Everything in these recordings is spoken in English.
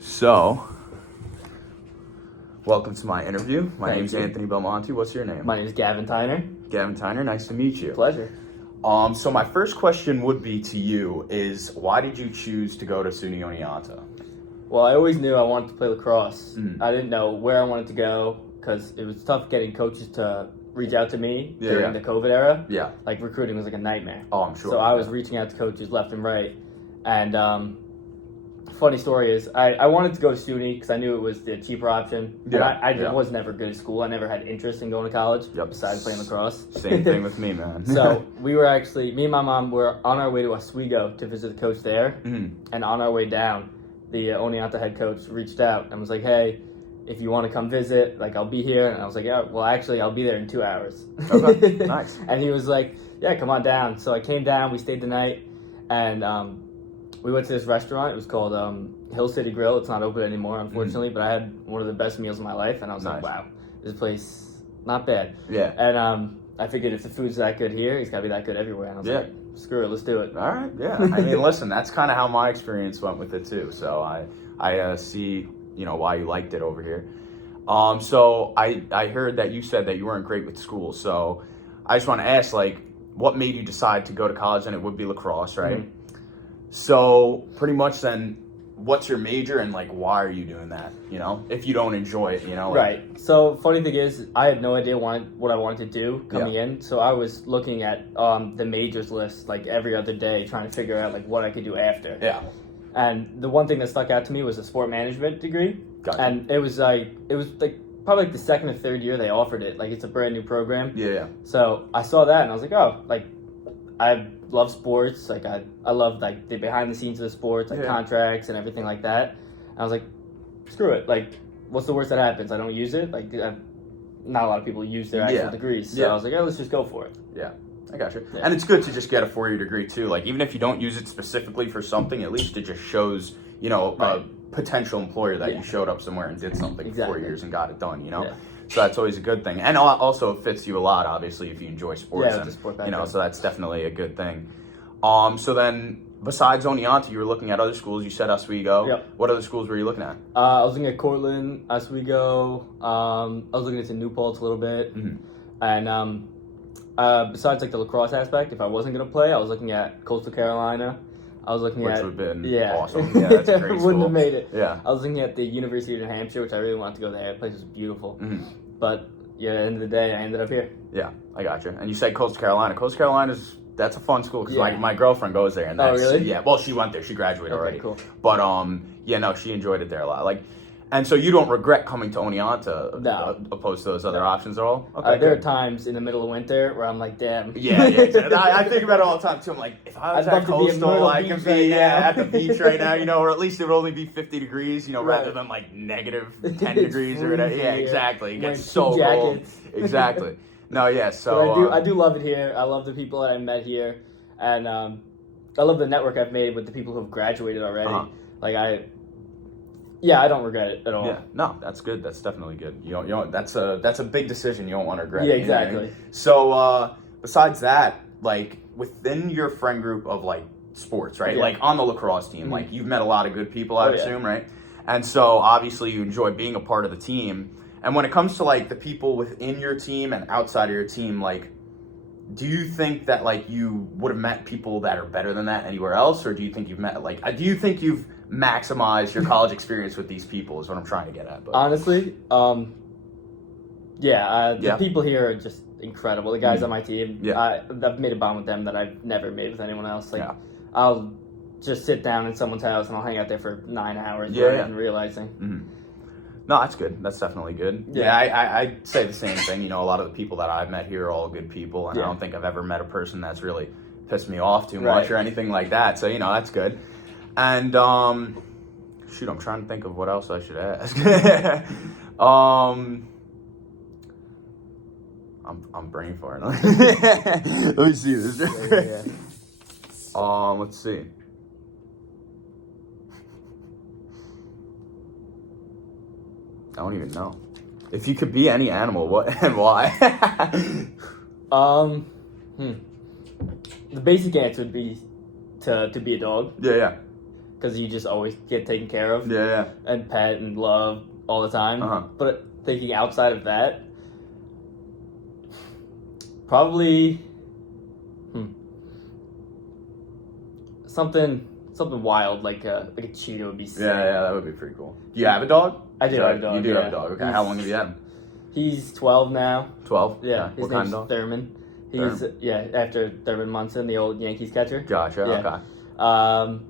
So, welcome to my interview. My name's you. Anthony Belmonte. What's your name? My name is Gavin Tyner. Gavin Tyner. Nice to meet you. Pleasure. So my first question would be to you is, why did you choose to go to SUNY Oneonta? Well, I always knew I wanted to play lacrosse. Mhm. I didn't know where I wanted to go because it was tough getting coaches to reach out to me during the COVID era. Yeah. Like, recruiting was like a nightmare. Oh, I'm sure. So I was reaching out to coaches left and right. And funny story is, I wanted to go to SUNY because I knew it was the cheaper option. And Yeah, I yeah. was never good at school. I never had interest in going to college besides playing lacrosse. Same thing with me, man. So we were actually, me and my mom were on our way to Oswego to visit the coach there. Mhm. And on our way down, the Oneonta head coach reached out and was like, "Hey, if you want to come visit, like, I'll be here." And I was like, "Yeah, well, actually, I'll be there in 2 hours." Okay, nice. And he was like, "Yeah, come on down." So I came down, we stayed the night, and we went to this restaurant. It was called Hill City Grill. It's not open anymore, unfortunately, but I had one of the best meals of my life, and I was like, Nice. "Wow, this place, not bad." Yeah. And I figured if the food's that good here, it's got to be that good everywhere. And I was Yeah. like, "Screw it, let's do it." All right. Yeah. I mean, listen, that's kind of how my experience went with it too. So I see, why you liked it over here. So I heard that you said that you weren't great with school. So I just want to ask, like, what made you decide to go to college? And it would be lacrosse, right? Mhm. So pretty much then, what's your major and like why are you doing that? If you don't enjoy it, like, Right. So funny thing is, I had no idea what I wanted to do coming in. So I was looking at the majors list like every other day, trying to figure out like what I could do after. Yeah. And the one thing that stuck out to me was a sport management degree. Gotcha. And it was like probably like the second or third year they offered it. Like, it's a brand new program. Yeah. So I saw that and I was like, oh, like, I love sports. Like, I love like the behind the scenes of the sports, like contracts and everything like that. And I was like, screw it. Like, what's the worst that happens? I don't use it. Like, not a lot of people use their actual degrees. So I was like, let's just go for it. Yeah. I got you. Yeah. And it's good to just get a 4-year degree too. Like, even if you don't use it specifically for something, at least it just shows, a potential employer that you showed up somewhere and did something for 4 years and got it done, Yeah. So that's always a good thing. And also it fits you a lot, obviously, if you enjoy sports. Yeah, and, with the sport background. so that's definitely a good thing. So then, besides Oneonta, you were looking at other schools. You said Oswego. Yep. What other schools were you looking at? I was looking at Cortland, Oswego. I was looking into New Paltz a little bit. Mhm. And besides like the lacrosse aspect, if I wasn't going to play, I was looking at Coastal Carolina. I was looking Which at... would have been Yeah. awesome. Yeah, that's a great school. Wouldn't have made it. Yeah. I was looking at the University of New Hampshire, which I really wanted to go there. The place was beautiful. Mhm. But yeah, at the end of the day, I ended up here. Yeah, I got you. And you said Coastal Carolina. Coastal Carolina's that's a fun school because Yeah. my girlfriend goes there. And Oh, that's, really? Yeah. Well, she went there. She graduated Okay, already. cool. But no, she enjoyed it there a lot. Like, and so you don't regret coming to Oneonta opposed to those other options at all? Okay. There are Good. times in the middle of winter where I'm like, damn. Yeah. Exactly. I think about it all the time too. I'm like, if I was I'd at love to be in Coastal, Myrtle I Beach could be right now. at the beach right now, or at least it would only be 50 degrees, rather than like negative 10 It's degrees or whatever. freezing Yeah, here. exactly. It Wearing gets so 2 cold. jackets. Exactly. No, yeah. So But I do love it here. I love the people that I met here, and I love the network I've made with the people who have graduated already. Like, I don't regret it at all. Yeah, no, that's good. That's definitely good. You don't. That's a big decision. You don't want to regret. Yeah, it, you know what I mean? exactly. So besides that, like within your friend group of like sports, right? Yeah. Like on the lacrosse team, Mhm. like you've met a lot of good people, I Oh, yeah. assume, right? And so obviously you enjoy being a part of the team. And when it comes to like the people within your team and outside of your team, like, do you think that like you would have met people that are better than that anywhere else, or do you think you've met like do you think you've maximized your college experience with these people? Is what I'm trying to get at. But. Honestly, the Yeah. people here are just incredible. The guys on my team, Yeah. I've made a bond with them that I've never made with anyone else. Like, Yeah. I'll just sit down in someone's house and I'll hang out there for 9 hours Yeah, without yeah. even realizing. Mhm. No, that's good. That's definitely good. Yeah. I'd say the same thing. A lot of the people that I've met here are all good people, and I Yeah. don't think I've ever met a person that's really pissed me off too Right. much or anything like that. So, that's good. And, shoot, I'm trying to think of what else I should ask. I'm brain farting. Let me see this. Yeah. Let's see. I don't even know. If you could be any animal, what and why? The basic answer would be to be a dog. Yeah. because you just always get taken care of Yeah. and pet and love all the time. Uh-huh. But thinking outside of that, probably something wild like a cheetah would be sick. Yeah, that would be pretty cool. Do you have a dog? I do have a dog. You do yeah. have a dog. Okay. How long have you had him? He's 12 now. 12? Yeah. His What kind name's of dog? Thurman. He's after Thurman Munson, the old Yankees catcher. Gotcha. Yeah. Okay.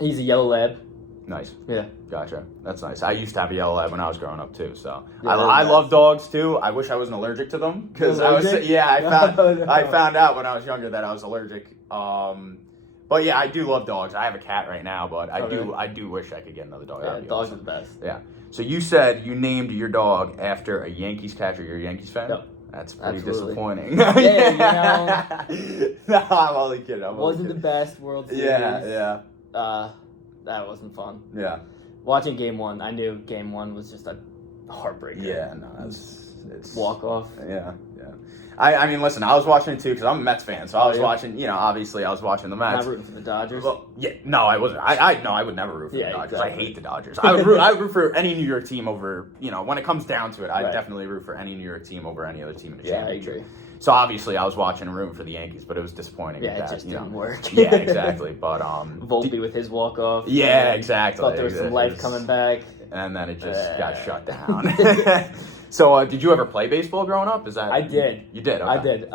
He's a yellow lab. Nice. Yeah. Gotcha. That's nice. I used to have a yellow lab when I was growing up too. So Yeah, I they're love dogs too. I wish I wasn't allergic to them because I was. Allergic? Yeah, No. I found out when I was younger that I was allergic. But yeah, I do love dogs. I have a cat right now, but I do wish I could get another dog. Yeah, That'd be dogs are awesome. the best. Yeah. So you said you named your dog after a Yankees catcher. You're a Yankees fan? Yep. That's pretty Absolutely. disappointing. Yeah, No, I'm only kidding. Wasn't the best World Series. Yeah. That wasn't fun. Yeah. Watching Game 1, I knew Game 1 was just a heartbreaker. Yeah. No, it's Walk off. Yeah. I mean, listen, I was watching it too because I'm a Mets fan, so I was yeah? watching. Obviously, I was watching the Mets. Not rooting for the Dodgers. Well, yeah, no, I wasn't. I would never root for the Dodgers. Exactly. I hate the Dodgers. I would root for any New York team over. When it comes down to it, I'd Right. definitely root for any New York team over any other team in the Yeah, I championship. agree. So obviously, I was watching and rooting for the Yankees, but it was disappointing. Yeah, it that, just didn't work. Yeah, exactly. But Volpe with his walk off. Yeah, exactly. Thought there was some life coming back. and then it just got shut down. So, did you ever play baseball growing up? Is that I did. You did. Okay. I did.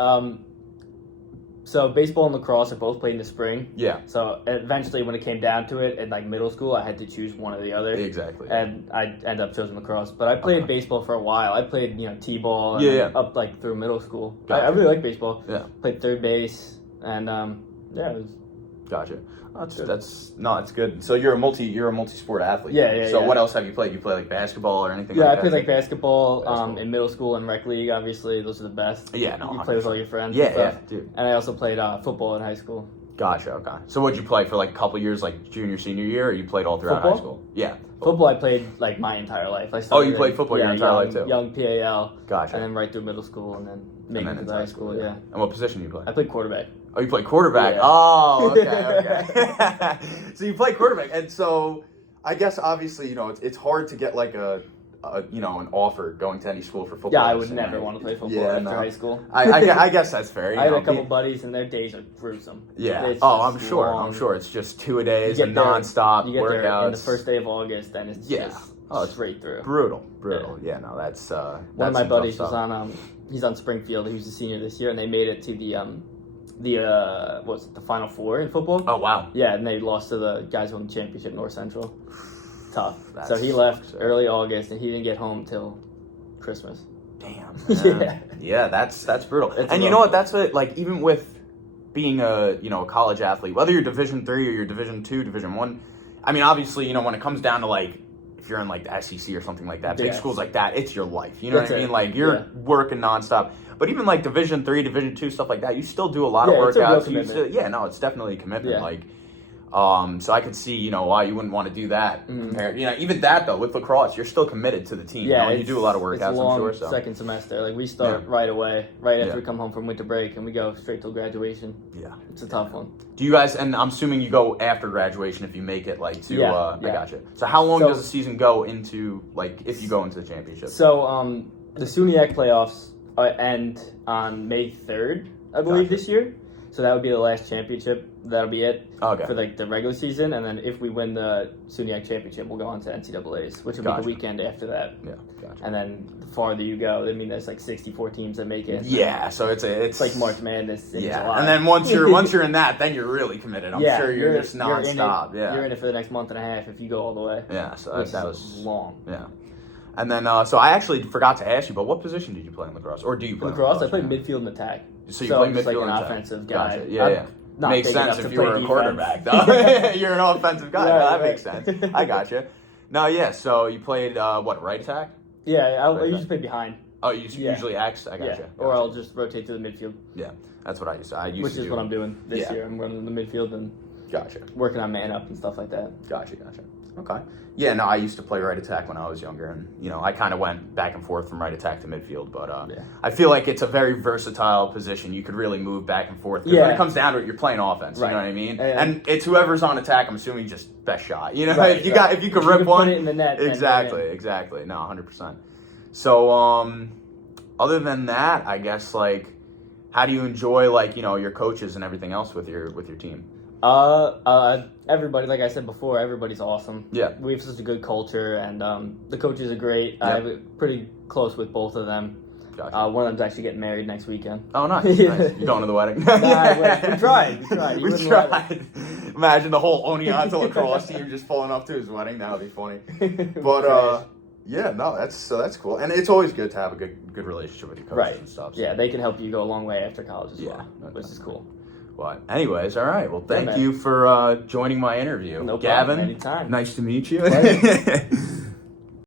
So baseball and lacrosse are both played in the spring. Yeah. So eventually, when it came down to it, in like middle school, I had to choose one or the other. Exactly. And I ended up choosing lacrosse. But I played baseball for a while. I played, t-ball and Yeah. up like through middle school. I Gotcha. really like baseball. Yeah. Played third base and it was Gotcha. Good. It's good. So you're a multi-sport athlete. Yeah, So yeah. what else have you played? You play like basketball or anything? Yeah, like I played that? like basketball Basketball. in middle school and rec league. Obviously, those are the best. Yeah, no, You play with all your friends. Yeah, and stuff. yeah, dude. And I also played football in high school. Gotcha. Okay. So what'd you play for like a couple years, like junior, senior year, or you played all throughout Football? high school? Yeah. Football, I played like my entire life. I Oh, started you played football your entire life too. Young PAL, Gotcha. and then right through middle school, and then made it into to high school. Yeah, And what position do you play? I played quarterback. Oh, you play quarterback. Yeah. Oh, okay. So you play quarterback, and so I guess obviously it's hard to get like an offer going to any school for football. Yeah, I would never want to play football after high school. I guess that's fair. I had a couple buddies, and their days are gruesome. Yeah. It's I'm just sure. long. I'm sure it's just 2 a days You and get there- nonstop You get there workouts. in the first day of August, and it's just it's straight through. brutal. Yeah. No, that's One of that's my some buddies tough was stuff. on he's on Springfield. He was a senior this year, and they made it to the Final Four in football. Oh wow. Yeah, and they lost to the guys who won the championship, North Central. Tough. That So he left sucks. early August, and he didn't get home till Christmas. Damn. Yeah. Man. Yeah, that's brutal. It's And a you know rough what? That's what, like, even with being a college athlete, whether you're Division 3 or you're Division 2, Division 1, I mean, obviously, when it comes down to like if you're in like the SEC or something like that, big Yeah. schools like that, it's your life. You know That's what I mean? it. Like you're Yeah. working nonstop. But even like Division 3, Division 2 stuff like that, you still do a lot of Yeah, it's a real workouts. commitment. It's definitely a commitment. Yeah. Like so I could see, why you wouldn't want to do that. Mhm. Compared, even that though, with lacrosse, you're still committed to the team. Yeah, and you do a lot of It's workouts, long I'm sure. So second semester. Like we start Yeah. right away, right after Yeah. we come home from winter break, and we go straight till graduation. yeah. It's a tough one. Do you guys? And I'm assuming you go after graduation if you make it like to. Yeah, I yeah. gotcha. So how long So- does the season go into? Like if you go into the championship? So the SUNYAC playoffs end on May 3rd, I believe, Gotcha. this year. So that would be the last championship. That'll be it Okay. for like the regular season, and then if we win the SUNYAC championship, we'll go on to NCAA's, which will be Gotcha. the weekend after that. Yeah. Gotcha. And then the farther you go, there's like 64 teams that make it. Yeah. So it's Like March Madness in Yeah, July. and then once you're in that, then you're really committed. I'm sure you're just you're in it- nonstop. You're in it for the next month and a half if you go all the way. Yeah. So Which that is was long. Yeah. And then so I actually forgot to ask you, but what position did you play in lacrosse, or do you play in Lacrosse, I played now? midfield and attack. So you play I'm just midfield like an and attack. offensive guy. Gotcha. Yeah. I'm Yeah. not Makes big sense enough if to you play were a defense. quarterback, though. You're an offensive guy. Yeah, No, that yeah. makes sense. I gotcha. No, yeah. So you played right attack? Yeah, I Right usually play behind. Oh, you Yeah. usually X. I Yeah, gotcha. or I'll just rotate to the midfield, Yeah, that's what I used to. which to is do. what I'm doing this Yeah. year. I'm running the midfield and Gotcha. working on man up and stuff like that. Gotcha. Okay. Yeah, no, I used to play right attack when I was younger, and I kind of went back and forth from right attack to midfield. But I feel like it's a very versatile position. You could really move back and forth. 'Cause when it comes down to it, you're playing offense. Right. You know what I mean? And it's whoever's on attack. I'm assuming just best shot. Right, if you could rip one, put it in the net. exactly. No, 100%. So, other than that, I guess how do you enjoy your coaches and everything else with your team? Everybody, like I said before, everybody's awesome. Yeah. We have such a good culture, and the coaches are great. Yeah. I'm pretty close with both of them. Gotcha. One of them's actually getting married next weekend. Oh, nice. Nice. You going to the wedding? Nah, we tried. We tried. Imagine the whole Oneonta lacrosse team just pulling up to his wedding. That would be funny. But yeah, no, that's cool, and it's always good to have a good relationship with your coaches and stuff. So. Yeah, they can help you go a long way after college as well, no, which is cool. But anyways, all right. Well, thank you for joining my interview, No Gavin. problem. Anytime. Nice to meet you.